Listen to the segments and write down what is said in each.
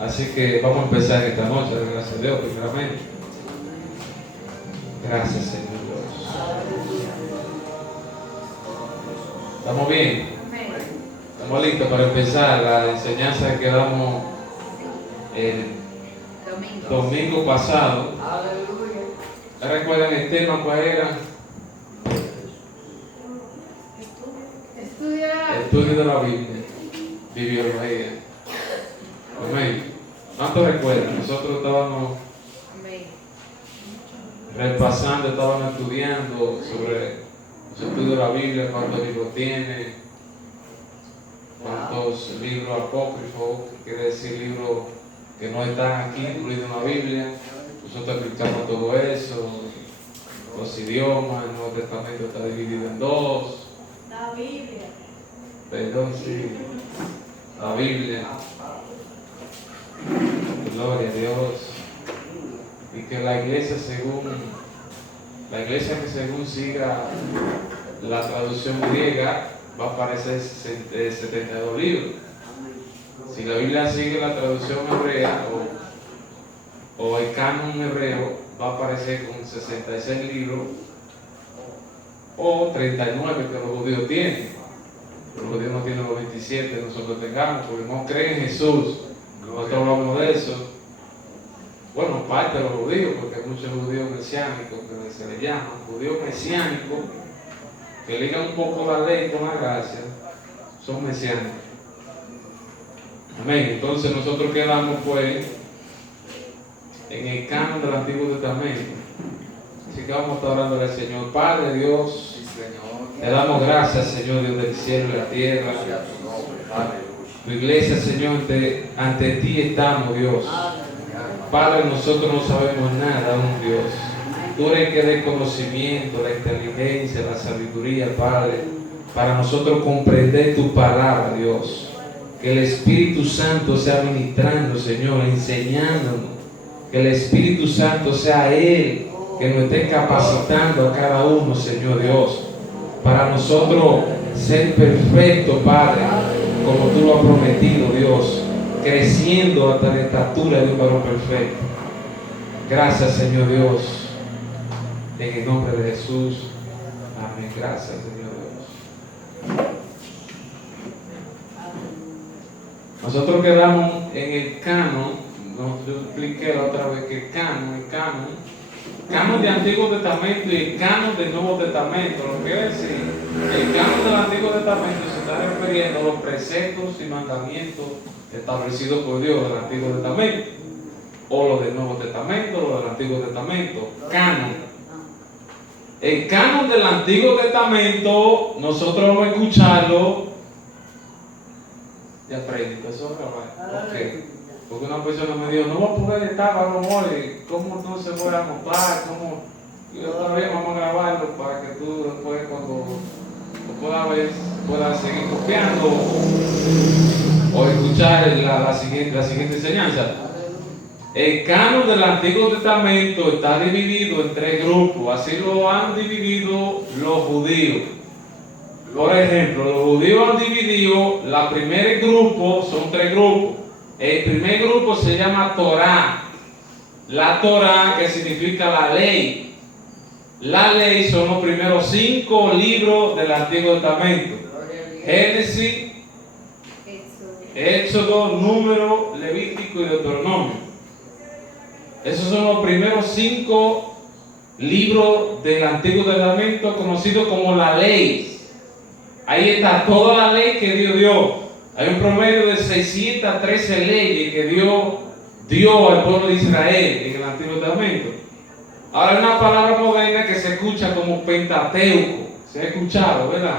Así que vamos a empezar esta noche, gracias a Dios, primeramente. Gracias, Señor Dios. ¿Estamos bien? ¿Estamos listos para empezar la enseñanza que damos el domingo pasado? ¿Recuerdan el tema cuál era? Estudio de la Biblia, bibliología. Amén. ¿Cuántos recuerdan? Nosotros estábamos repasando, estábamos estudiando sobre el estudio de la Biblia, cuántos libros tiene, cuántos libros apócrifos, quiere decir libros que no están aquí incluidos en la Biblia. Nosotros explicamos todo eso, los idiomas, el Nuevo Testamento está dividido en dos. La Biblia. Perdón, sí. La Biblia. Gloria a Dios. Y que la iglesia que según siga la traducción griega va a aparecer 72 libros. Si la Biblia sigue la traducción hebrea o el canon hebreo, va a aparecer con 66 libros o 39 que los judíos tienen. Los judíos no tienen los 27 nosotros tengamos, porque no creen en Jesús. Nosotros hablamos de eso. Bueno, parte de los judíos, porque hay muchos judíos mesiánicos que se les llama, judíos mesiánicos, que ligan un poco la ley con la gracia, son mesiánicos. Amén. Entonces nosotros quedamos pues en el canon del Antiguo Testamento. Así que vamos a estar orando al Señor. Padre Dios, te damos gracias, Señor Dios del cielo y la tierra. Tu iglesia, Señor, ante ti estamos, Dios. Padre, nosotros no sabemos nada aún, Dios. Tú eres el que da el conocimiento, la inteligencia, la sabiduría, Padre, para nosotros comprender tu palabra, Dios. Que el Espíritu Santo sea ministrando, Señor, enseñándonos. Que el Espíritu Santo sea Él que nos esté capacitando a cada uno, Señor Dios, para nosotros ser perfectos, Padre, como tú lo has prometido, Dios, creciendo hasta la estatura de un varón perfecto. Gracias, Señor Dios, en el nombre de Jesús. Amén. Gracias, Señor Dios. Nosotros quedamos en el canon, yo expliqué la otra vez que el canon del Antiguo Testamento y el canon del Nuevo Testamento. Lo que quiere decir, el canon del Antiguo Testamento se está refiriendo a los preceptos y mandamientos establecidos por Dios del Antiguo Testamento, o los del Nuevo Testamento, o los del Antiguo Testamento. Canon. El canon del Antiguo Testamento, nosotros vamos a escucharlo. Ya aprendí, eso es grabar. Ok. Porque una persona me dijo, no va a poder estar a lo mejor, ¿cómo no se puede anotar? ¿Cómo? Y otra vez vamos a grabarlo para que tú después cuando lo puedas ver, puedas seguir copiando o escuchar la siguiente enseñanza. El canon del Antiguo Testamento está dividido en tres grupos, así lo han dividido los judíos. Por ejemplo, los judíos han dividido, el primer grupo, son tres grupos. El primer grupo se llama Torá. La Torá, que significa la ley. La ley son los primeros 5 libros del Antiguo Testamento: Génesis, Éxodo, Número, Levítico y Deuteronomio. Esos son los primeros 5 libros del Antiguo Testamento, conocidos como la ley. Ahí está toda la ley que Dios dio. Hay un promedio de 613 leyes que Dios dio al pueblo de Israel en el Antiguo Testamento. Ahora hay una palabra moderna que se escucha como Pentateuco. Se ha escuchado, ¿verdad?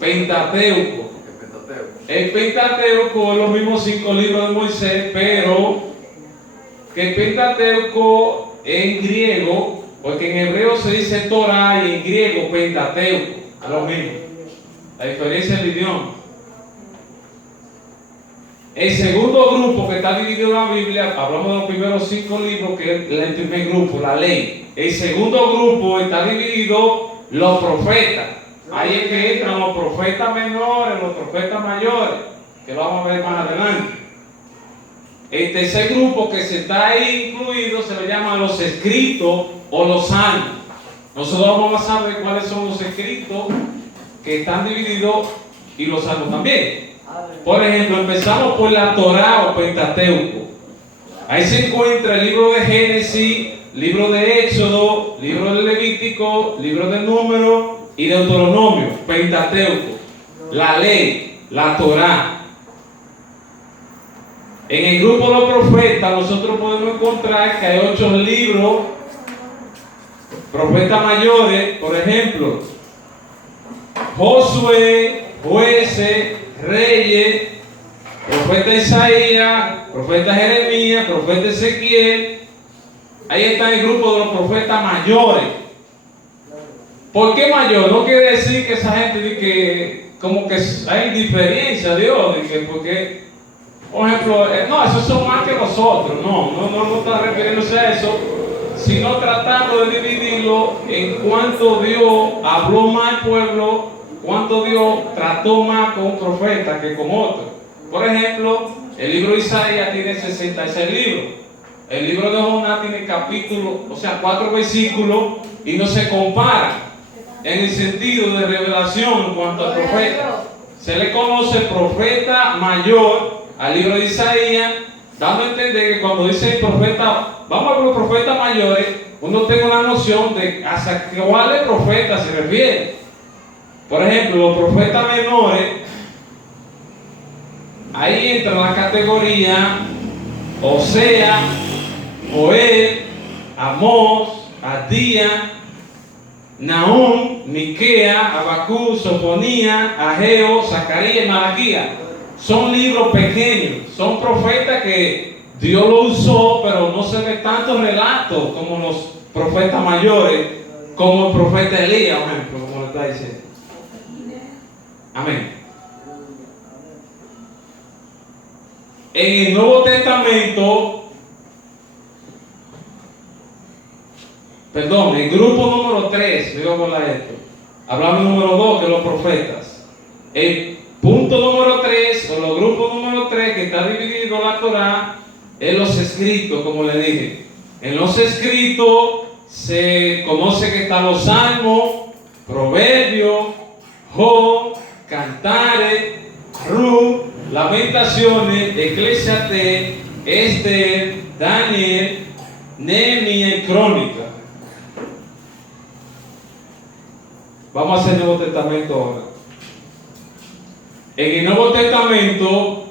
Pentateuco. El Pentateuco es los mismos 5 libros de Moisés, pero que el Pentateuco en griego, porque en hebreo se dice Torah y en griego Pentateuco, es lo mismo. La diferencia es el idioma. El segundo grupo que está dividido en la Biblia, hablamos de los primeros 5 libros, que es el primer grupo, la ley. El segundo grupo está dividido los profetas. Ahí es que entran los profetas menores, los profetas mayores, que lo vamos a ver más adelante. El tercer grupo que se está ahí incluido se le llama los escritos o los salmos. Nosotros vamos a saber cuáles son los escritos que están divididos y los salmos también. Por ejemplo, empezamos por la Torá o Pentateuco. Ahí se encuentra el libro de Génesis, libro de Éxodo, libro de Levítico, libro de Números y Deuteronomio, Pentateuco, la ley, la Torá. En el grupo de los profetas nosotros podemos encontrar que hay 8 libros, profetas mayores, por ejemplo, Josué, Jueces, Reyes, profeta Isaías, profeta Jeremías, profeta Ezequiel. Ahí está el grupo de los profetas mayores. ¿Por qué mayor? No quiere decir que esa gente dice que como que hay diferencia a Dios, porque, por ejemplo, no, esos son más que nosotros. No está refiriéndose a eso, sino tratando de dividirlo en cuanto Dios habló más al pueblo, cuánto Dios trató más con un profeta que con otro. Por ejemplo, el libro de Isaías tiene 66 libros. El libro de Jonás tiene capítulos, o sea, 4 versículos, y no se compara en el sentido de revelación en cuanto al profeta. Se le conoce profeta mayor al libro de Isaías, dando a entender que cuando dice el profeta, vamos a ver los profetas mayores, uno tiene una noción de hasta cuáles profetas se refiere. Por ejemplo, los profetas menores, ahí entra la categoría Osea, Joel, Amós, Abdías, Nahum, Miqueas, Habacuc, Sofonías, Ageo, Zacarías y Malaquías. Son libros pequeños, son profetas que Dios lo usó, pero no se ve tantos relatos como los profetas mayores, como el profeta Elías, por ejemplo, como lo está diciendo. Amén. En el Nuevo Testamento, el grupo número 3, digo por esto, hablamos número 2, que los profetas. El punto número 3, o los grupos número 3, que está dividido la Torá, es los escritos, como le dije. En los escritos se conoce que están los salmos, proverbios, Job, Cantares, Ruth, Lamentaciones, Eclesiastés, Esther, Daniel, Nehemías y Crónicas. Vamos a hacer el Nuevo Testamento ahora. En el Nuevo Testamento,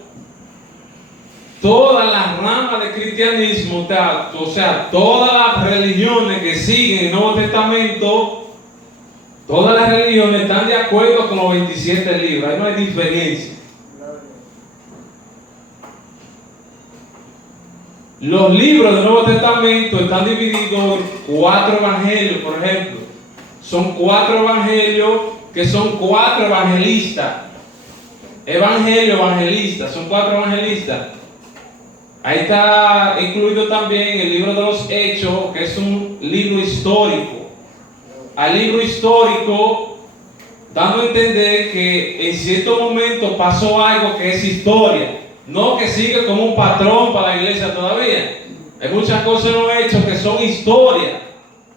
todas las ramas del cristianismo, o sea, todas las religiones que siguen el Nuevo Testamento, todas las religiones están de acuerdo con los 27 libros. Ahí no hay diferencia. Los libros del Nuevo Testamento están divididos en 4 evangelios, por ejemplo. Son 4 evangelios que son 4 evangelistas. Evangelistas, son 4 evangelistas. Ahí está incluido también el libro de los Hechos, que es un libro histórico. Al libro histórico, dando a entender que en cierto momento pasó algo que es historia, no que sigue como un patrón para la iglesia todavía. Hay muchas cosas en los Hechos que son historia,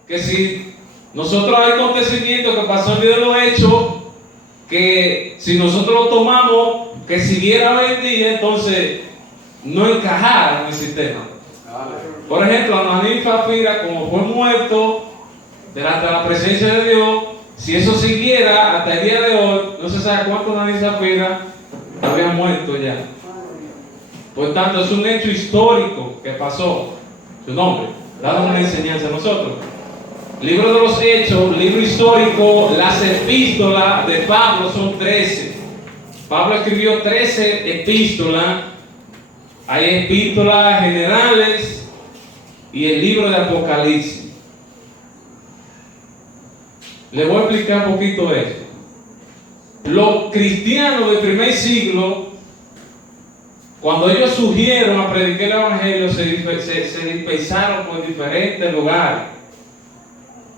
que si nosotros hay acontecimientos que pasó en de los Hechos, que si nosotros lo tomamos, que siguiera hoy en día, entonces no encajara en el sistema. Por ejemplo, Ananías y Zafira, como fue muerto delante de la presencia de Dios, si eso siguiera hasta el día de hoy, no se sabe cuántos Ananías y Zafira habrían muerto ya. Por tanto, es un hecho histórico que pasó. Su nombre, dando una enseñanza a nosotros. Libro de los Hechos, libro histórico, las epístolas de Pablo son 13. Pablo escribió 13 epístolas. Hay epístolas generales y el libro de Apocalipsis. Le voy a explicar un poquito esto. Los cristianos del primer siglo, cuando ellos surgieron a predicar el evangelio, se dispersaron por diferentes lugares.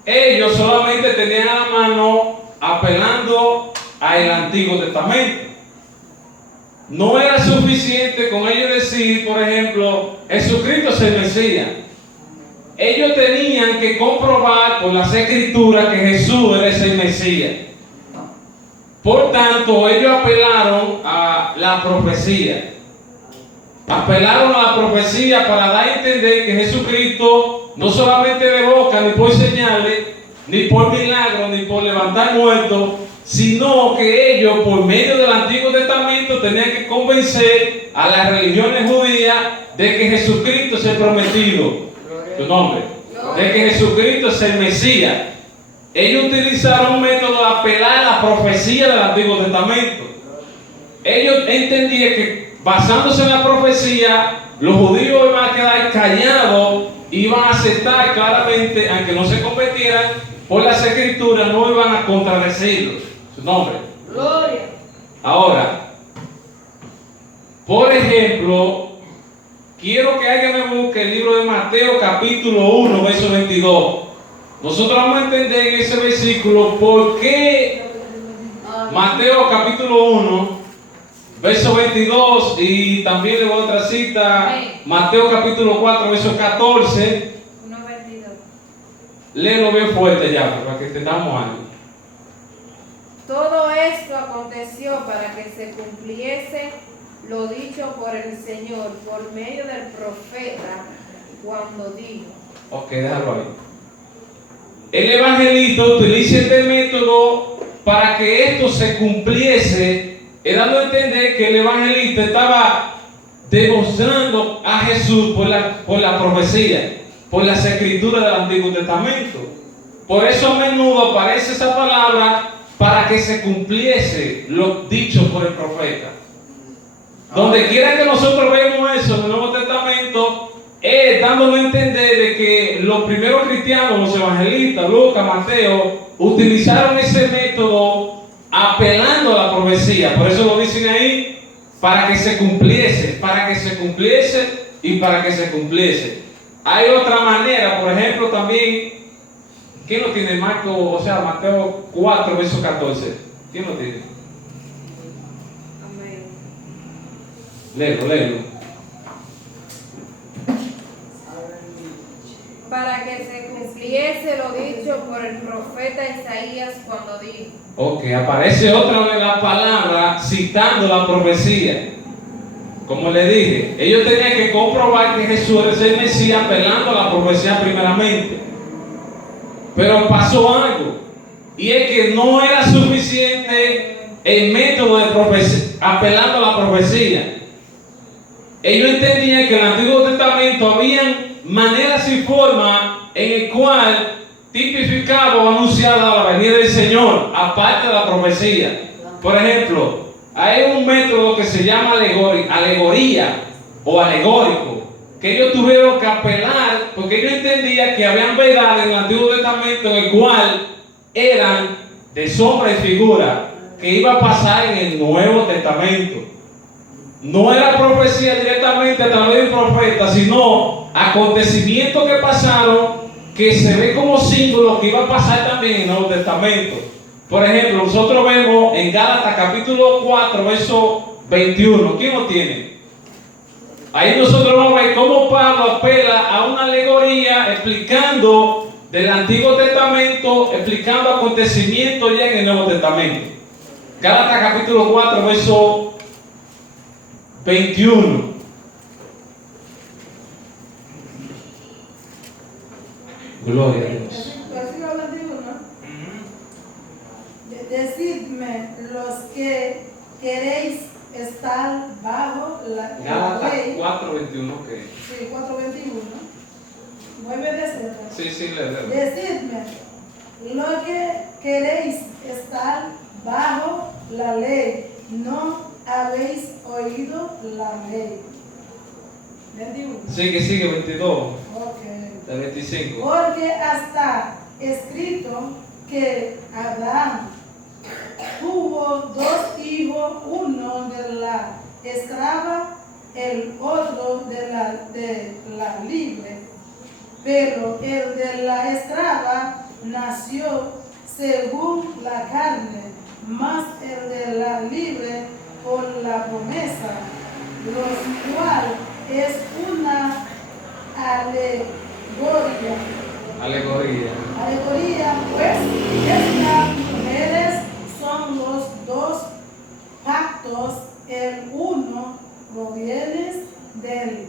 Ellos solamente tenían a la mano apelando al Antiguo Testamento. no era suficiente con ellos decir, por ejemplo, Jesucristo es el Mesías. Ellos tenían que comprobar por las Escrituras que Jesús era ese Mesías. Por tanto, ellos apelaron a la profecía. Apelaron a la profecía para dar a entender que Jesucristo, no solamente de boca, ni por señales, ni por milagros, ni por levantar muertos, sino que ellos, por medio del Antiguo Testamento, tenían que convencer a las religiones judías de que Jesucristo es el prometido, tu nombre, de que Jesucristo es el Mesías. Ellos utilizaron un método de apelar a la profecía del Antiguo Testamento. Ellos entendían que basándose en la profecía, los judíos iban a quedar callados, iban a aceptar claramente, aunque no se convirtieran por las Escrituras, no iban a contradecirlos. Su nombre. Gloria. Ahora, por ejemplo, quiero que alguien me busque el libro de Mateo capítulo 1, verso 22. Nosotros vamos a entender en ese versículo por qué Mateo capítulo 1, verso 22, y también le voy a otra cita, Mateo capítulo 4, verso 14. 1:22. Léelo bien fuerte ya, para que entendamos algo. Todo esto aconteció para que se cumpliese lo dicho por el Señor por medio del profeta cuando dijo. Ok, déjalo ahí. El evangelista utiliza este método para que esto se cumpliese, dando a entender que el evangelista estaba demostrando a Jesús por la profecía, por las Escrituras del Antiguo Testamento. Por eso a menudo aparece esa palabra para que se cumpliese lo dicho por el profeta. Donde quiera que nosotros vemos eso en el Nuevo Testamento, es dándonos a entender de que los primeros cristianos, los evangelistas, Lucas, Mateo, utilizaron ese método apelando a la profecía. Por eso lo dicen ahí, para que se cumpliese y para que se cumpliese. Hay otra manera, por ejemplo, también. ¿Quién lo tiene? Mateo 4, verso 14. ¿Quién lo tiene? Amén. Léelo. Para que se cumpliese lo dicho por el profeta Isaías cuando dijo. Ok, aparece otra vez la palabra citando la profecía. Como le dije, ellos tenían que comprobar que Jesús era el Mesías apelando a la profecía primeramente. Pero pasó algo, y es que no era suficiente el método de profecía, apelando a la profecía. Ellos entendían que en el Antiguo Testamento habían maneras y formas en el cual tipificaba o anunciaba la venida del Señor, aparte de la profecía. Por ejemplo, hay un método que se llama alegoría o alegórico, que ellos tuvieron que apelar, porque ellos entendían que habían verdades en el Antiguo Testamento en el cual eran de sombra y figura, que iba a pasar en el Nuevo Testamento. No era profecía directamente a través del profeta, sino acontecimientos que pasaron, que se ve como símbolo que iba a pasar también en el Nuevo Testamento. Por ejemplo, nosotros vemos en Gálatas capítulo 4, verso 21. ¿Quién lo tiene? Ahí nosotros vamos a ver cómo Pablo apela a una alegoría explicando del Antiguo Testamento, explicando acontecimientos ya en el Nuevo Testamento. Gálatas capítulo 4, verso 21. Gloria a Dios. Versículo 21. Decidme los que queréis estar bajo la Gálatas ley. 4:21, ok. Sí, 4:21. Mueve de cerca. Sí, leo. Decidme lo que queréis estar bajo la ley. No habéis oído la ley. 21. Sigue, 22. Ok. De 25. Porque está escrito que Abraham tuvo dos hijos, uno de la esclava, el otro de la libre. Pero el de la esclava nació según la carne, mas el de la libre por la promesa, lo cual es una alegoría, pues estas mujeres son los dos pactos, el uno proviene del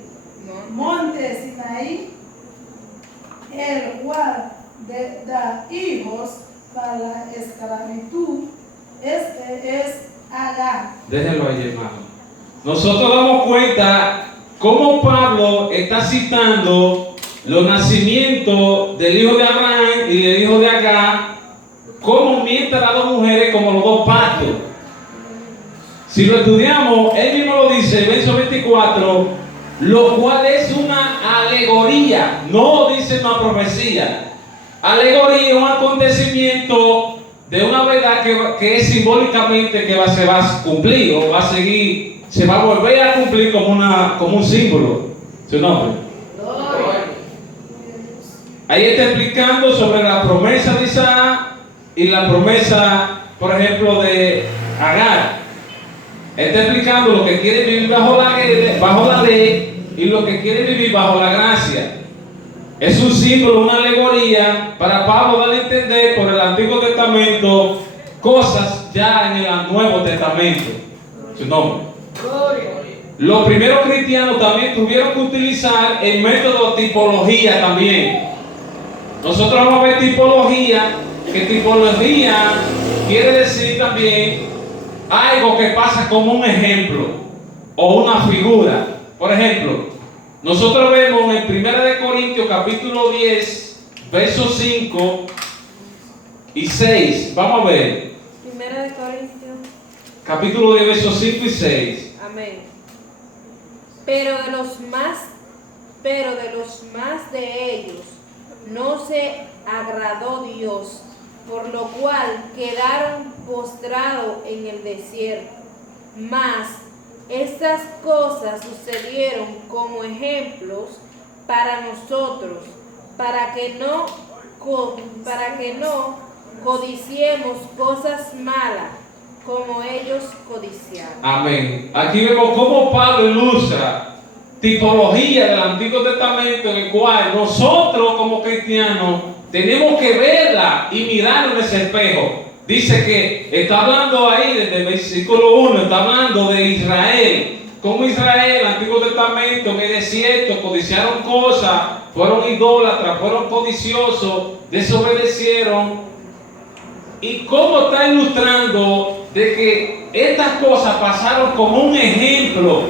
monte Sinaí, el cual da hijos para la esclavitud, este es Agar. Déjenlo ahí, hermano. Nosotros damos cuenta cómo Pablo está citando los nacimientos del hijo de Abraham y del hijo de Agar, como mientras las dos mujeres como los dos pactos. Si lo estudiamos, él mismo lo dice, verso 24, lo cual es una alegoría, no dice una profecía. Alegoría es un acontecimiento de una verdad que es simbólicamente que se va a cumplir o va a seguir, se va a volver a cumplir como un símbolo. Su nombre. Ahí está explicando sobre la promesa de Isaac y la promesa, por ejemplo, de Agar. Está explicando lo que quiere vivir bajo la ley y lo que quiere vivir bajo la gracia. Es un símbolo, una alegoría para Pablo dar a entender por el Antiguo Testamento cosas ya en el Nuevo Testamento. Su nombre. Los primeros cristianos también tuvieron que utilizar el método tipología también. Nosotros vamos a ver tipología, que tipología quiere decir también algo que pasa como un ejemplo o una figura. Por ejemplo, nosotros vemos en 1 Corintios capítulo 10, versos 5 y 6. Vamos a ver. 1 Corintios. Capítulo 10, versos 5 y 6. Amén. Pero de los más de ellos no se agradó Dios, por lo cual quedaron postrados en el desierto. Mas estas cosas sucedieron como ejemplos para nosotros, para que no codiciemos cosas malas como ellos codiciaron. Amén. Aquí vemos cómo Pablo ilustra tipología del Antiguo Testamento en el cual nosotros como cristianos tenemos que verla y mirarla en ese espejo. Dice que está hablando ahí desde el versículo 1, está hablando de Israel. Como Israel, el Antiguo Testamento, en el desierto, codiciaron cosas, fueron idólatras, fueron codiciosos, desobedecieron. Y cómo está ilustrando de que estas cosas pasaron como un ejemplo,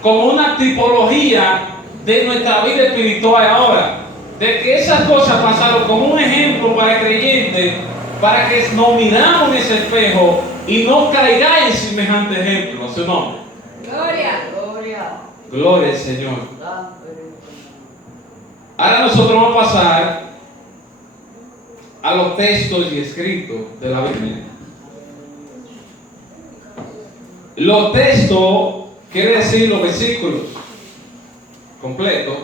como una tipología de nuestra vida espiritual ahora. De que esas cosas pasaron como un ejemplo para el creyente, para que nos miramos en ese espejo y no caigáis en semejante ejemplo. Su nombre. Gloria al Señor. Ahora nosotros vamos a pasar a los textos y escritos de la Biblia. Los textos quiere decir los versículos completos.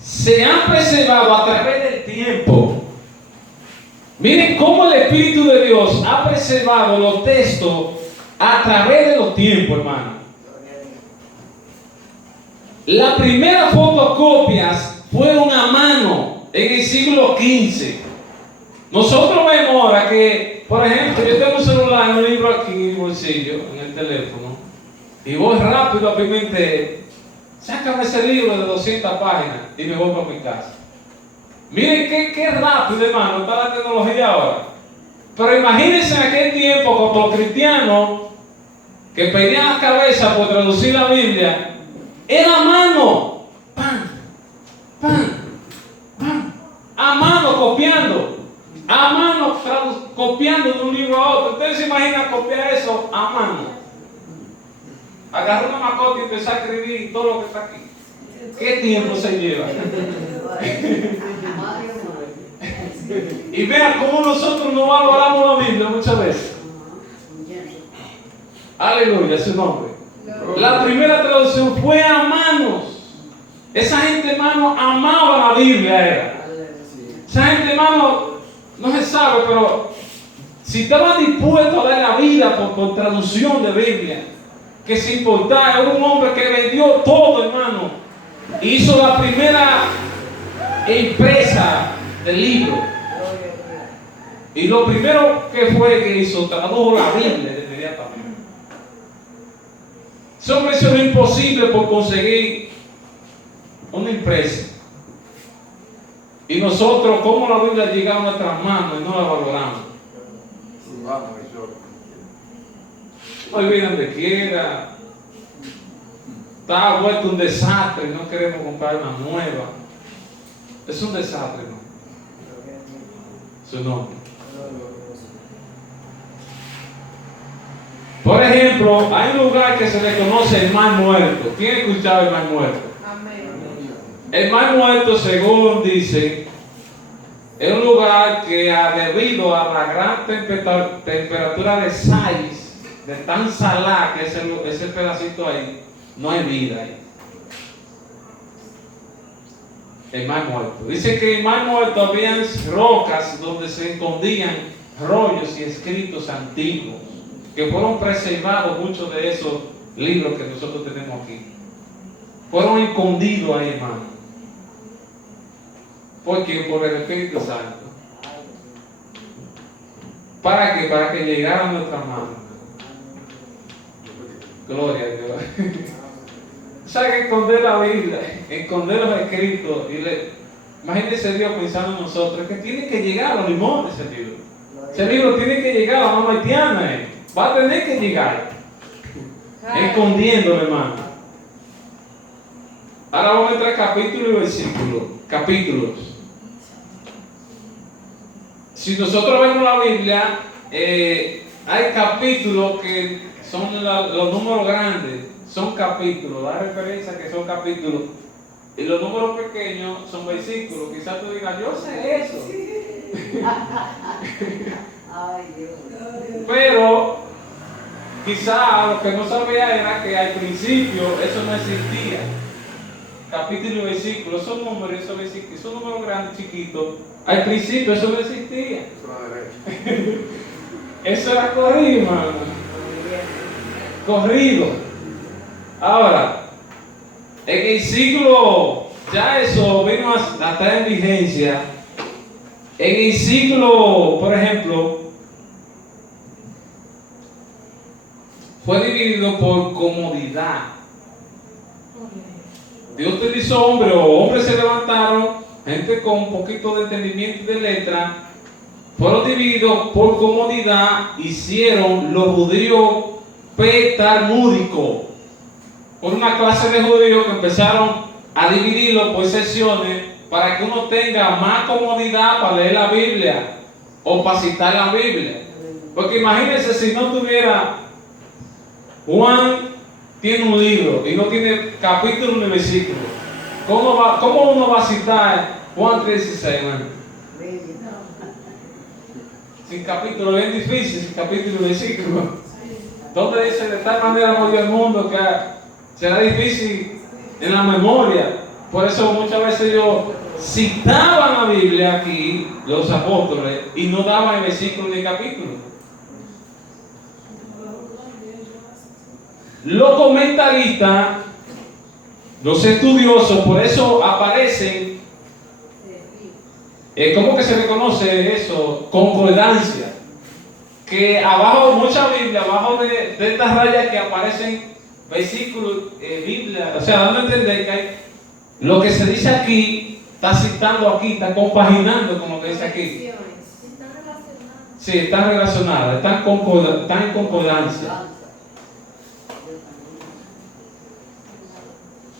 Se han preservado a través del tiempo. Miren cómo el Espíritu de Dios ha preservado los textos a través de los tiempos, hermano. Las primeras fotocopias fueron a mano en el siglo XV. Nosotros vemos ahora que, por ejemplo, yo tengo un celular, un libro aquí en el bolsillo, en el teléfono, y voy rápido a Pimentel, sácame ese libro de 200 páginas y me voy para mi casa. Miren qué rápido, hermano, está la tecnología ahora. Pero imagínense en aquel tiempo con los cristianos que perdían la cabeza por traducir la Biblia, era a mano, ¡pam! ¡pam! ¡pam! A mano copiando, a mano copiando de un libro a otro. ¿Ustedes se imaginan copiar eso a mano? Agarrar una macota y empezar a escribir todo lo que está aquí. ¿Qué tiempo se lleva? Y vean cómo nosotros no valoramos la Biblia muchas veces. Aleluya, su nombre. La primera traducción fue a manos. Esa gente, hermano, amaba la Biblia. Esa gente, hermano, no se sabe, pero si estaba dispuesto a dar la vida por traducción de Biblia, que se importaba, era un hombre que vendió todo, hermano. Hizo la primera empresa del libro. Y lo primero que fue que hizo, tradujo la Biblia inmediatamente. Ese hombre hizo lo imposible por conseguir una empresa. Y nosotros, ¿cómo la Biblia llega a nuestras manos y no la valoramos? No olviden donde quiera. Está vuelto un desastre, no queremos comprar una nueva. Es un desastre, ¿no? Su nombre. Por ejemplo, hay un lugar que se le conoce el Mar Muerto. ¿Quién ha escuchado el Mar Muerto? Amén. El Mar Muerto, según dicen, es un lugar que debido a la gran temperatura de sais, de tan salada que es ese pedacito ahí, no hay vida ahí. El Mar Muerto. Dice que en el Mar Muerto había rocas donde se escondían rollos y escritos antiguos, que fueron preservados muchos de esos libros que nosotros tenemos aquí. Fueron escondidos ahí, hermano. ¿Por qué? Por el Espíritu Santo. ¿Para qué? Para que llegara a nuestra mano. Gloria a Dios. ¿Sabe que esconder la Biblia, esconder los escritos? Imagínense Dios pensando en nosotros, que tiene que llegar a los limones ese libro. Ese libro tiene que llegar a la mamá haitiana. Va a tener que llegar. Escondiéndolo, hermano. Ahora vamos a entrar a capítulo y versículo. Capítulos. Si nosotros vemos la Biblia, hay capítulos que son los números grandes, son capítulos, da referencia a que son capítulos, y los números pequeños son versículos. Quizás tú digas, yo sé eso. Pero quizás lo que no sabía era que al principio eso no existía. Capítulo y versículo, esos números, esos números grandes, chiquitos, al principio eso no existía. Eso era corrido, hermano. Corrido. Ahora, en el siglo, ya eso vino a estar en vigencia. En el siglo, por ejemplo, fue dividido por comodidad. Dios utilizó hombres se levantaron, gente con un poquito de entendimiento de letra, fueron divididos por comodidad, hicieron los judíos talmúdicos, por una clase de judíos que empezaron a dividirlo por secciones para que uno tenga más comodidad para leer la Biblia o para citar la Biblia. Porque imagínense si no tuviera Juan. Tiene un libro y no tiene capítulo ni versículo. ¿Cómo uno va a citar Juan 3:16, hermano? Sin capítulo, es difícil, sin capítulo y versículo. ¿Dónde dice de tal manera amó Dios al mundo que será difícil en la memoria? Por eso muchas veces ellos citaban la Biblia aquí, los apóstoles, y no daban el versículo ni el capítulo. Los comentaristas, los estudiosos, por eso aparecen, ¿cómo que se le conoce eso? Concordancia. Que abajo, mucha Biblia, abajo de estas rayas que aparecen versículos, Biblia, o sea, dando a entender que hay, lo que se dice aquí, está citando aquí, está compaginando con lo que dice aquí. Sí, están relacionadas, están en concordancia.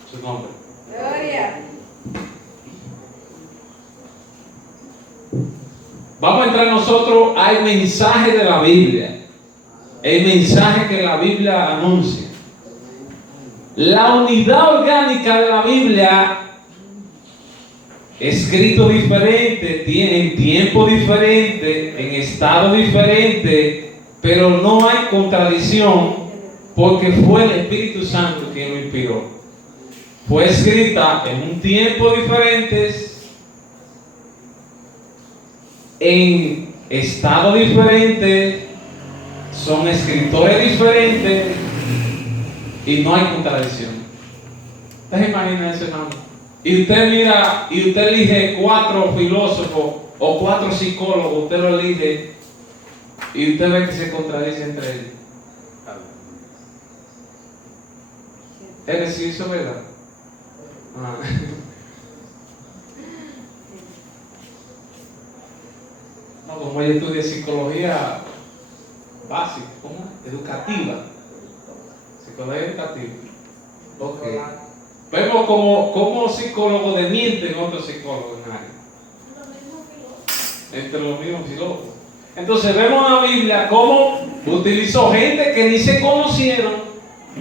Su nombre. Gloria. Vamos a entrar nosotros al mensaje de la Biblia. El mensaje que la Biblia anuncia. La unidad orgánica de la Biblia, escrito diferente, en tiempo diferente, en estado diferente, pero no hay contradicción porque fue el Espíritu Santo quien lo inspiró. Fue escrita en un tiempo diferente, en estado diferente, son escritores diferentes y no hay contradicción. ¿Ustedes imaginan eso, hermano? Y usted mira, y usted elige 4 filósofos o 4 psicólogos, usted lo elige y usted ve que se contradice entre ellos. ¿Es decir, eso es verdad? Ah. No, como yo estudié psicología básica, ¿cómo? Educativa. Psicología educativa. Ok. Vemos como psicólogos desmienten otros psicólogos en área. Entre los mismos filósofos. Entonces vemos en la Biblia cómo utilizó gente que ni se conocieron,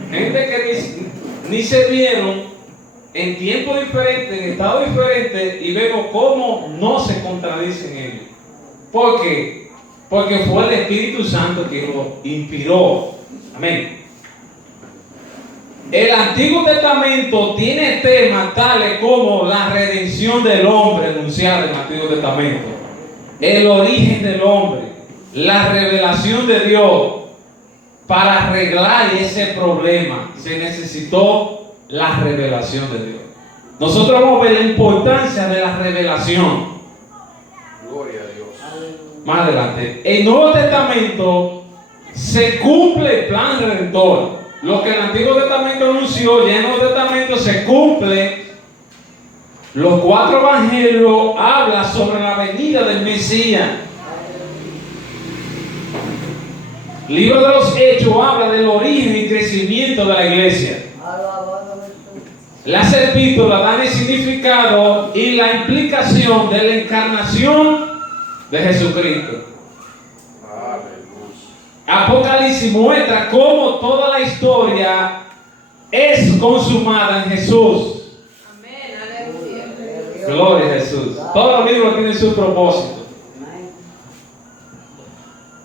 gente que ni se vieron, en tiempos diferentes, en estados diferentes, y vemos cómo no se contradicen ellos. ¿Por qué? Porque fue el Espíritu Santo que lo inspiró. Amén. El Antiguo Testamento tiene temas tales como la redención del hombre, enunciada en el Antiguo Testamento, el origen del hombre, la revelación de Dios. Para arreglar ese problema se necesitó la revelación de Dios. Nosotros vamos a ver la importancia de la revelación. Gloria a Dios. Más adelante. En el Nuevo Testamento se cumple el plan redentor. Lo que el Antiguo Testamento anunció, ya en el Nuevo Testamento se cumple. Los 4 evangelios hablan sobre la venida del Mesías. El libro de los Hechos habla del origen y crecimiento de la iglesia. Las epístolas dan el significado y la implicación de la encarnación de Jesucristo. Apocalipsis muestra cómo toda la historia es consumada en Jesús. Amén, aleluya. Gloria a Jesús. Todos los libros tienen su propósito.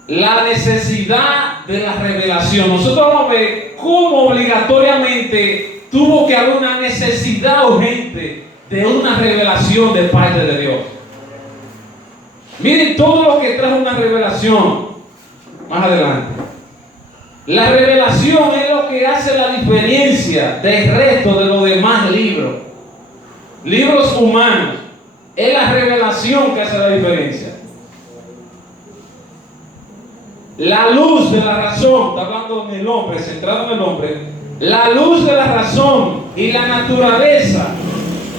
La necesidad de la revelación. Nosotros vamos a ver cómo obligatoriamente tuvo que haber una necesidad urgente de una revelación de parte de Dios. Miren todo lo que trajo una revelación. Más adelante. La revelación es lo que hace la diferencia del resto de los demás libros. Libros humanos. Es la revelación que hace la diferencia. La luz de la razón, está hablando en el hombre, centrado en el hombre. La luz de la razón y la naturaleza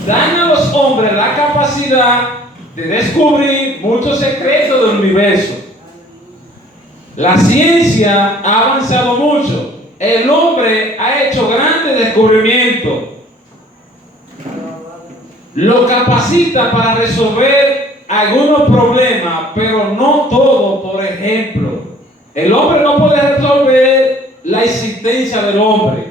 dan a los hombres la capacidad de descubrir muchos secretos del universo. La ciencia ha avanzado mucho. El hombre ha hecho grandes descubrimientos. Lo capacita para resolver algunos problemas, pero no todo. Por ejemplo, el hombre no puede resolver la existencia del hombre.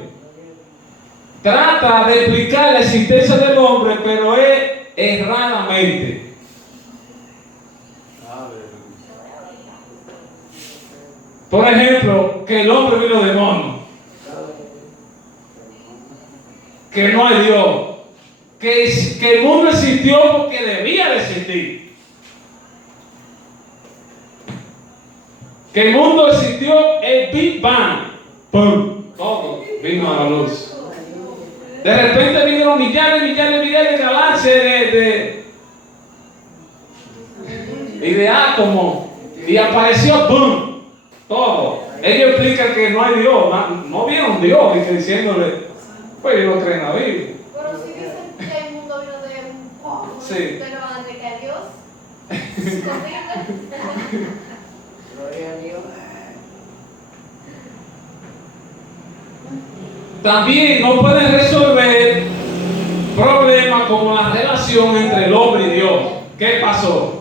Trata de explicar la existencia del hombre, pero es erradamente. Por ejemplo, que el hombre vino de mono, que no hay Dios, que el mundo existió porque debía de existir, que el mundo existió el Big Bang, ¡pum! Todo vino a la luz. De repente vinieron millares de galaxias y de átomos y apareció ¡pum! Todo. Ellos explican que no hay Dios, no vieron Dios, y que diciéndole, pues ellos no creen en la Biblia. Pero si dicen que el mundo vino de un poco, Sí. ¿ustedes no van a creer que a Dios? Gloria a Dios. También no pueden resolver problemas como la relación entre el hombre y Dios. ¿Qué pasó?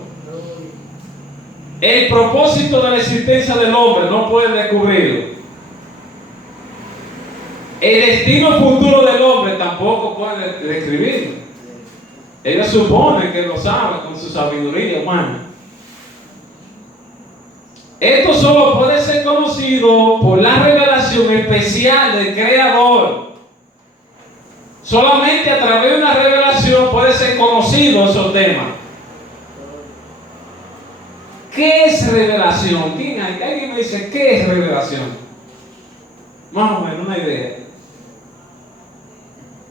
El propósito de la existencia del hombre no pueden descubrirlo. El destino futuro del hombre tampoco pueden describirlo. Ellos suponen que lo saben con su sabiduría humana. Esto solo puede ser conocido por la revelación especial del Creador. Solamente a través de una revelación puede ser conocido esos temas. ¿qué es revelación? ¿Alguien me dice qué es revelación? Más o menos una idea.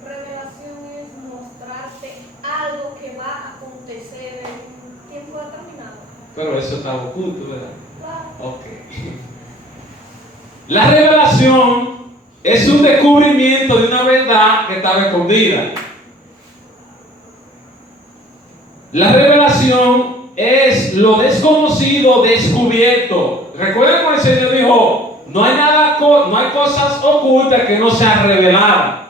Revelación es mostrarte algo que va a acontecer en un tiempo determinado. Pero eso está oculto, ¿verdad? Claro. Ok. La revelación es un descubrimiento de una verdad que estaba escondida. La revelación es lo desconocido descubierto. Recuerden cuando el Señor dijo, no hay cosas ocultas que no sean reveladas.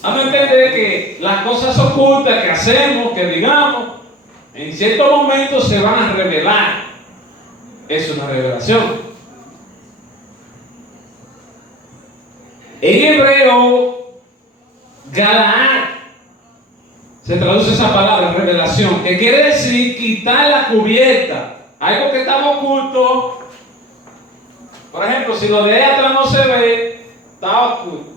Vamos a entender que las cosas ocultas que hacemos, que digamos, en ciertos momentos se van a revelar. Es una revelación. En hebreo, Galaad, se traduce esa palabra, revelación, que quiere decir quitar la cubierta. Algo que estaba oculto. Por ejemplo, si lo de ahí atrás no se ve, está oculto.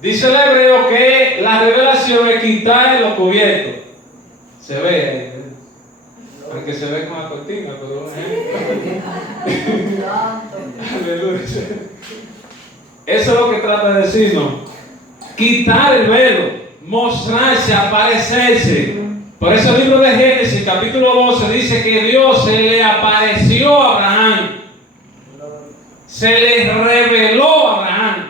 Dice el hebreo que la revelación es quitar lo cubierto. Se ve, porque se ve con la cortina, pero aleluya. Eso es lo que trata de decirnos. Quitar el velo, mostrarse, aparecerse. Por eso el libro de Génesis, capítulo 12, dice que Dios se le apareció a Abraham. Se le reveló a Abraham.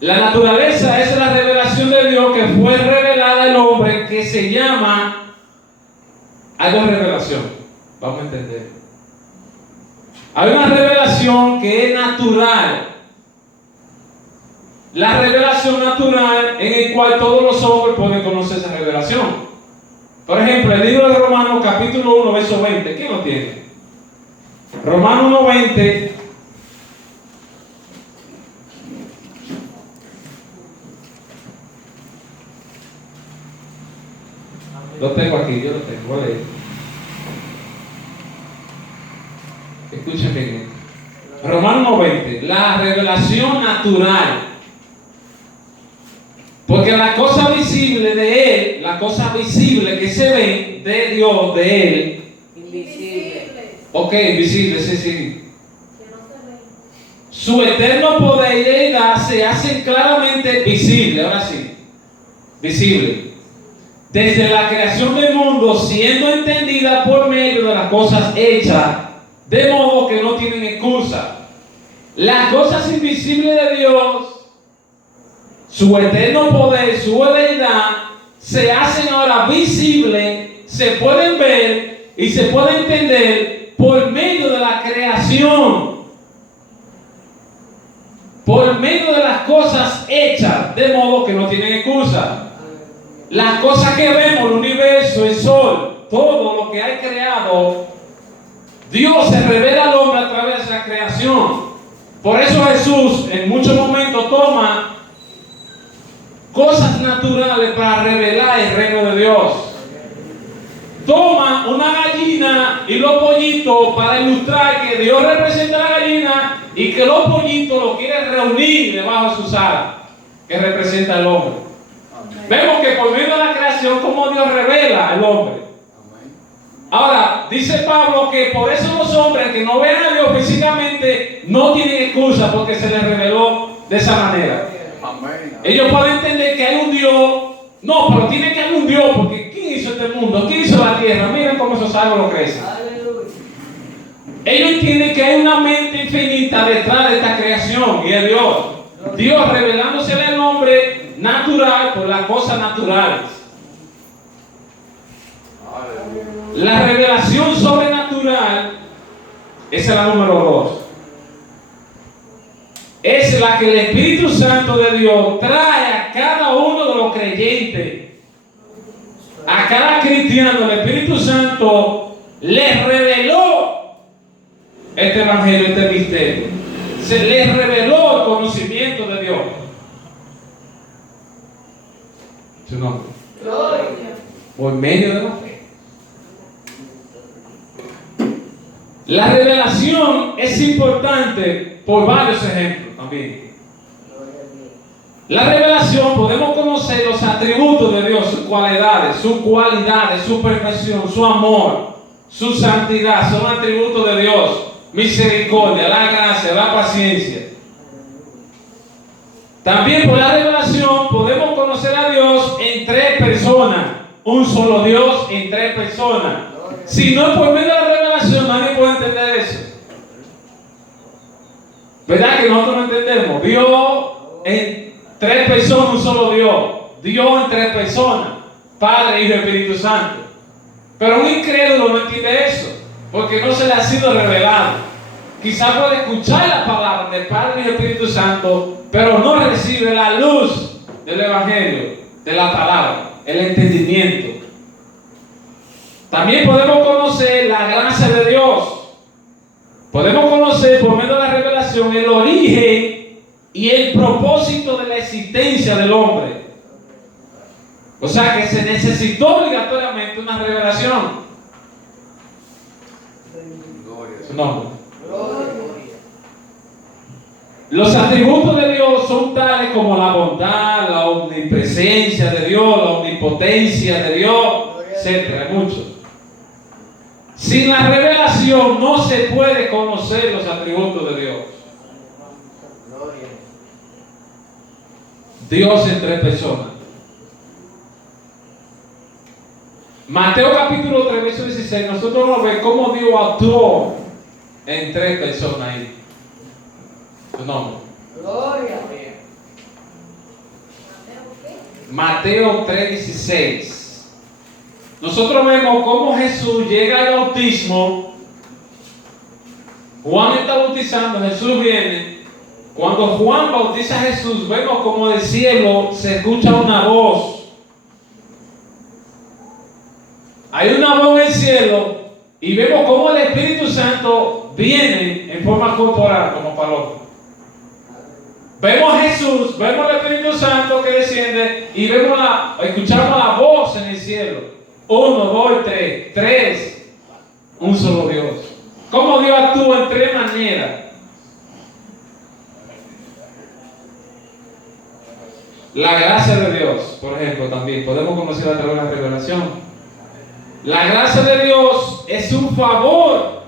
La naturaleza es la revelación de Dios que fue revelada al hombre, que se llama algo de revelación. Vamos a entender. Hay una revelación que es natural. La revelación natural en el cual todos los hombres pueden conocer esa revelación. Por ejemplo, el libro de Romanos capítulo 1, verso 20. ¿Quién lo tiene? Romanos 1, 20. Lo tengo aquí, yo lo tengo. Voy a leer. Escuchen bien. Romanos 20. La revelación natural. Porque la cosa visible de Él, la cosa visible que se ve de Dios, de Él. Invisible. Ok, visible, sí. Que no se ve. Su eterno poder y deidad se hacen claramente visible. Ahora sí. Visible. Desde la creación del mundo, siendo entendida por medio de las cosas hechas, de modo que no tienen excusa. Las cosas invisibles de Dios, su eterno poder, su deidad, se hacen ahora visibles, se pueden ver y se pueden entender por medio de la creación, por medio de las cosas hechas, de modo que no tienen excusa. Las cosas que vemos, el universo, el sol, todo lo que hay creado, Dios se revela al hombre a través de la creación. Por eso Jesús en muchos momentos toma cosas naturales para revelar el reino de Dios. Toma una gallina y los pollitos para ilustrar que Dios representa a la gallina y que los pollitos lo quieren reunir debajo de sus alas, que representa al hombre. Vemos que por medio de la creación, como Dios revela al hombre. Ahora, dice Pablo que por eso los hombres que no ven a Dios físicamente no tienen excusa porque se les reveló de esa manera. Ellos pueden entender que hay un Dios. No, pero tiene que haber un Dios porque ¿quién hizo este mundo? ¿Quién hizo la tierra? Miren cómo esos árboles crecen. Ellos entienden que hay una mente infinita detrás de esta creación y es Dios. Dios revelándose al hombre natural por las cosas naturales. La revelación sobrenatural, esa es la número 2. Es la que el Espíritu Santo de Dios trae a cada uno de los creyentes. A cada cristiano el Espíritu Santo les reveló este evangelio, este misterio. Se les reveló el conocimiento de Dios. Su nombre. Gloria. Por medio de la fe. La revelación es importante por varios ejemplos también. La revelación podemos conocer los atributos de Dios, sus cualidades, su perfección, su amor, su santidad, son atributos de Dios, misericordia, la gracia, la paciencia. También por la revelación podemos conocer a Dios en tres personas, un solo Dios en tres personas. Si no es por medio de la revelación, nadie puede entender eso. ¿Verdad que nosotros no entendemos? Dios en tres personas, un solo Dios. Dios en tres personas, Padre, Hijo y Espíritu Santo. Pero un incrédulo no entiende eso, porque no se le ha sido revelado. Quizás puede escuchar la palabra del Padre y del Espíritu Santo, pero no recibe la luz del Evangelio, de la palabra, el entendimiento. También podemos conocer la gracia de Dios. Podemos conocer por medio de la revelación el origen y el propósito de la existencia del hombre. O sea que se necesitó obligatoriamente una revelación. Su nombre. Los atributos de Dios son tales como la bondad, la omnipresencia de Dios, la omnipotencia de Dios, etc. Hay muchos. Sin la revelación no se puede conocer los atributos de Dios. Dios en tres personas. Mateo capítulo 3, verso 16, nosotros vamos a ver cómo Dios actuó en tres personas ahí. Su nombre. Gloria. Mateo 3:16. Nosotros vemos cómo Jesús llega al bautismo. Juan está bautizando, Jesús viene. Cuando Juan bautiza a Jesús, vemos como del cielo se escucha una voz. Hay una voz en el cielo y vemos cómo el Espíritu Santo viene en forma corporal como paloma. Vemos a Jesús, vemos al Espíritu Santo que desciende y escuchamos la voz en el cielo. 1, 2, 3. 3. Un solo Dios. ¿Cómo Dios actúa en tres maneras? La gracia de Dios, por ejemplo, también podemos conocer a través de la revelación. La gracia de Dios es un favor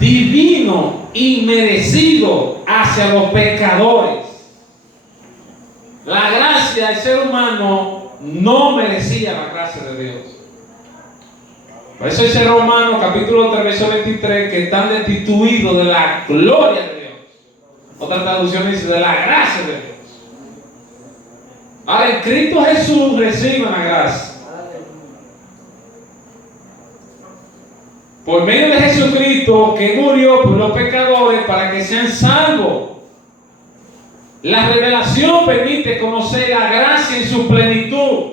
divino y merecido hacia los pecadores. La gracia del ser humano no merecía la gracia de Dios. Por eso dice Romanos capítulo 3, verso 23, que están destituidos de la gloria de Dios. Otra traducción dice de la gracia de Dios. Ahora en Cristo Jesús reciben la gracia. Por medio de Jesucristo que murió por los pecadores para que sean salvos. La revelación permite conocer la gracia en su plenitud.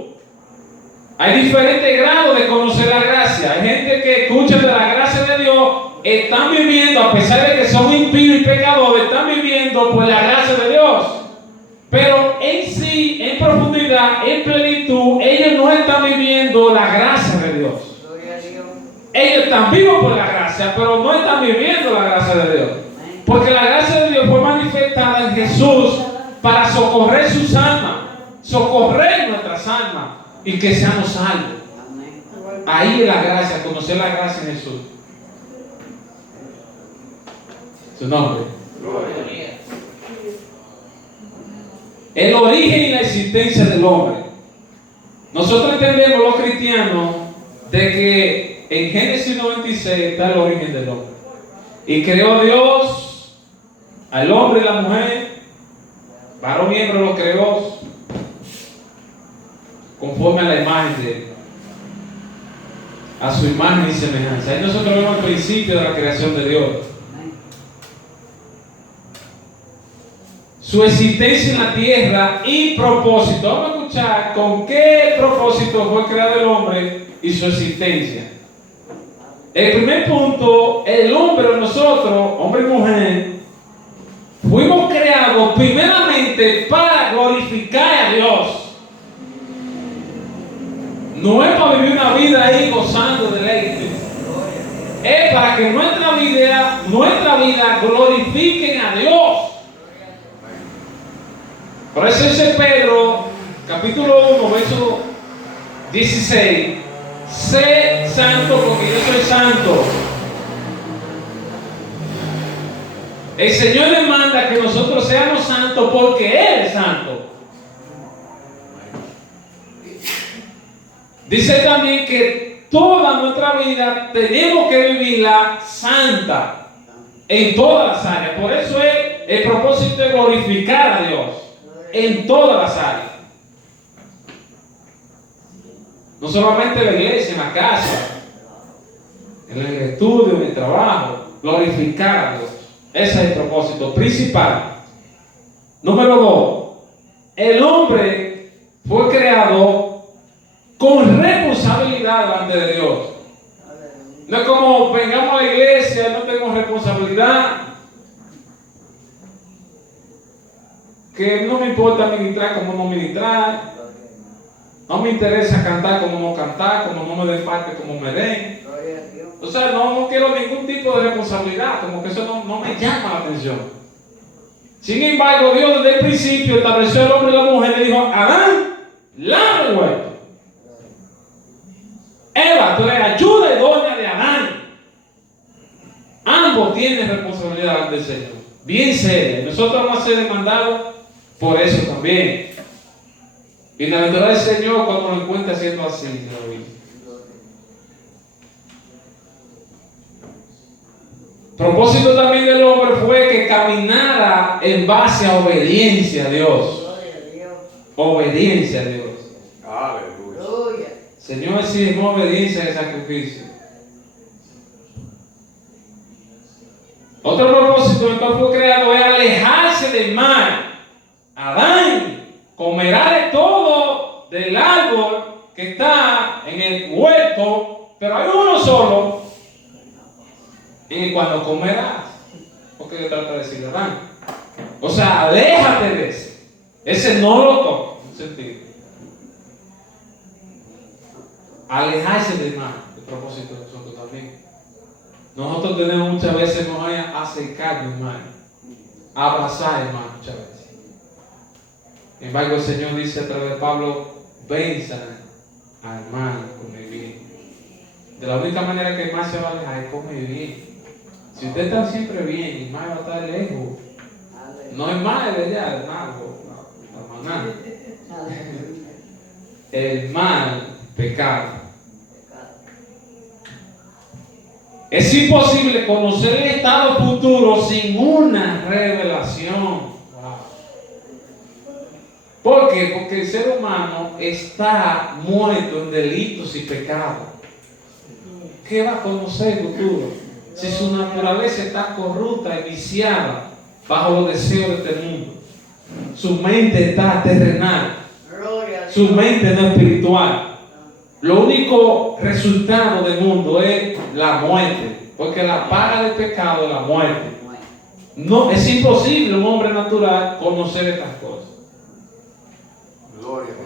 Hay diferentes grados de conocer la gracia. Hay gente que escucha de la gracia de Dios, están viviendo, a pesar de que son impíos y pecadores, están viviendo por la gracia de Dios. Pero en sí, en profundidad, en plenitud, ellos no están viviendo la gracia de Dios. Ellos están vivos por la gracia, pero no están viviendo la gracia de Dios. Porque la gracia de Dios fue manifestada en Jesús para socorrer sus almas, socorrer nuestras almas y que seamos salvos. Ahí es la gracia, conocer la gracia en Jesús. Su nombre. El origen y la existencia del hombre. Nosotros entendemos los cristianos de que en Génesis 96 está el origen del hombre. Y creó Dios al hombre y la mujer, varón y hembra lo creó conforme a la imagen de él, a su imagen y semejanza. Ahí nosotros vemos el principio de la creación de Dios. Su existencia en la tierra y propósito. Vamos a escuchar con qué propósito fue creado el hombre y su existencia. El primer punto, el hombre, nosotros, hombre y mujer, fuimos creados primeramente para glorificar a Dios. No es para vivir una vida ahí gozando de deleite. Es para que nuestra vida glorifiquen a Dios. Por eso dice Pedro, capítulo 1, verso 16, sé santo porque yo soy santo. El Señor demanda que nosotros seamos santos porque Él es santo. Dice también que toda nuestra vida tenemos que vivirla santa en todas las áreas. Por eso es el propósito de glorificar a Dios en todas las áreas. No solamente en la iglesia, en la casa, en el estudio, en el trabajo, glorificar a Dios. Ese es el propósito principal. Número 2. El hombre fue creado con responsabilidad delante de Dios. No es como vengamos a la iglesia y no tenemos responsabilidad. Que no me importa ministrar como no ministrar. No me interesa cantar como no cantar, como no me den parte como me den. O sea, no quiero ningún tipo de responsabilidad, como que eso no me llama la atención. Sin embargo, Dios desde el principio estableció al hombre y la mujer y le dijo: Adán, lava el huerto. Eva, tú eres ayuda idónea de Adán. Ambos tienen responsabilidad del Señor, bien seria. Nosotros vamos a ser demandados por eso también. Y la verdad del Señor cuando lo encuentra haciendo así, David. Propósito también del hombre fue que caminara en base a obediencia a Dios. Obediencia a Dios. Aleluya. Señor exige más obediencia que sacrificio. Otro propósito en el cual fue creado es alejarse del mal. Adán comerá de todo del árbol que está en el huerto, pero hay uno solo en el cual no comerás. Porque trata de decir Adán. O sea, aléjate de ese. Ese no lo toca, en un sentido. Alejarse del mal, el propósito de nosotros también. Nosotros tenemos muchas veces, nos vayan a acercar al mal, a abrazar el mal muchas veces. Sin embargo, el Señor dice a través de Pablo: venzan al mal con el bien. De la única manera que el mal se va a alejar es con el bien. Si usted está siempre bien, el mal va a estar lejos. No es mal de allá, es malo, la maná. El mal, pecado. Es imposible conocer el estado futuro sin una revelación. Wow. ¿Por qué? Porque el ser humano está muerto en delitos y pecados. ¿Qué va a conocer el futuro? Si su naturaleza está corrupta y viciada bajo los deseos de este mundo. Su mente está terrenal. Su mente no espiritual. Lo único resultado del mundo es la muerte, porque la paga del pecado es la muerte. No, es imposible un hombre natural conocer estas cosas.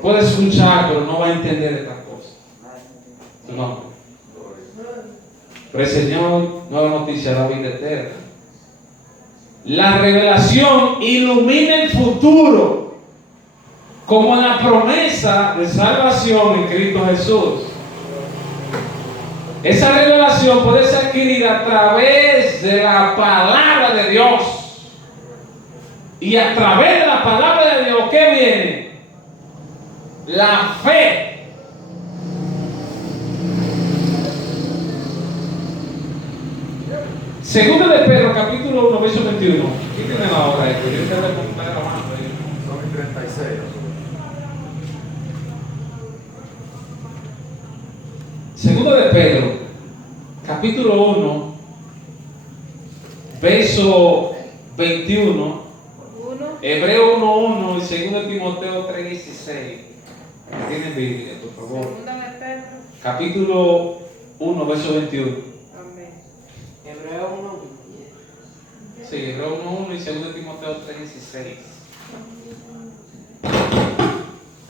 Puede escuchar, pero no va a entender estas cosas. No. Pero el Señor, nueva noticia, la vida eterna. La revelación ilumina el futuro, como la promesa de salvación en Cristo Jesús. Esa revelación puede ser adquirida a través de la palabra de Dios. Y a través de la palabra de Dios, ¿qué viene? La fe. Segundo de Pedro, capítulo 1, verso 21. ¿Quién tiene la hora esto? Yo te voy a poner la mano. Son 36. Segundo de Pedro, capítulo 1, verso 21, Hebreo 1:1 y segundo de Timoteo 3:16. ¿Tienen Biblia, por favor? Segunda de Pedro. Capítulo 1, verso 21. Amén. Hebreo 1. Sí, Hebreo 1:1 y segundo de Timoteo 3:16.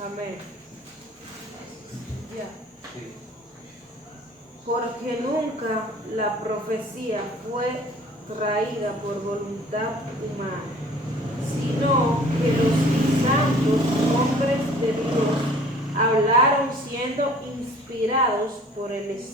Amén. Ya. Sí. Porque nunca la profecía fue traída por voluntad humana, sino que los santos hombres de Dios hablaron siendo inspirados por el Espíritu.